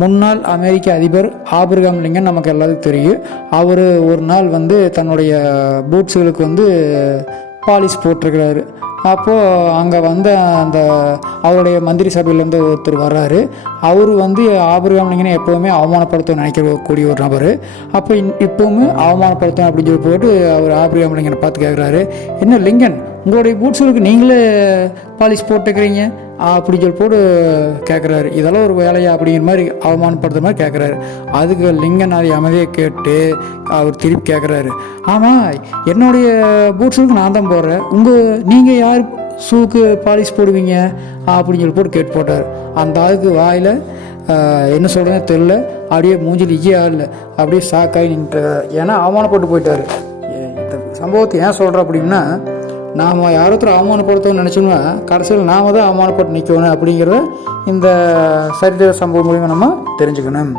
முன்னாள் அமெரிக்க அதிபர் Abraham Lincoln நமக்கு எல்லாத்துக்கும் தெரியும். அவர் ஒரு நாள் தன்னுடைய பூட்ஸுகளுக்கு பாலிஷ் போட்டிருக்கிறாரு. அப்போது அங்கே அந்த அவருடைய மந்திரி சபையிலேருந்து ஒருத்தர் வர்றாரு. அவர் ஆபிரகாம் லிங்கனை எப்போவுமே அவமானப்படுத்த நினைக்கக்கூடிய ஒரு நபர். அப்போ இப்போவுமே அவமானப்படுத்தணும் அப்படின்னு சொல்லி போட்டு அவர் ஆபிரகாம் லிங்கனை பார்த்து கேட்குறாரு, என்ன லிங்கன், உங்களுடைய பூட்ஸுகளுக்கு நீங்களே பாலிஷ் போட்டுக்கிறீங்க அப்படின்னு சொல்லி போட்டு கேட்குறாரு. இதெல்லாம் ஒரு வேலையா அப்படிங்கிற மாதிரி அவமானப்படுத்துற மாதிரி கேட்குறாரு. அதுக்கு லிங்கன் அதை அமைதியாக கேட்டு அவர் திருப்பி கேட்குறாரு, ஆமாம், என்னுடைய பூட்ஸுக்கு நான் தான் போடுறேன், நீங்கள் யார் ஷூக்கு பாலிஷ் போடுவீங்க அப்படின்னு சொல்லி போட்டு கேட்டு போட்டார். அந்த ஆளுக்கு வாயில் என்ன சொல்கிறேன்னு தெரில, அப்படியே மூஞ்சில் இல்லை, அப்படியே ஷாக்காகி நின்றுட்டார். ஏன்னா அவமானப்பட்டு போயிட்டார். இந்த சம்பவத்தை ஏன் சொல்கிறேன் அப்படின்னா, நாம் யாரொருத்தர் அவமானப்படுத்தணும்னு நினச்சோம்னா கடைசியில் நாம் தான் அவமானப்பட்டு நிற்கணும் அப்படிங்கிறத இந்த சரித்திர சம்பவம் மூலிமா நம்ம தெரிஞ்சுக்கணும்.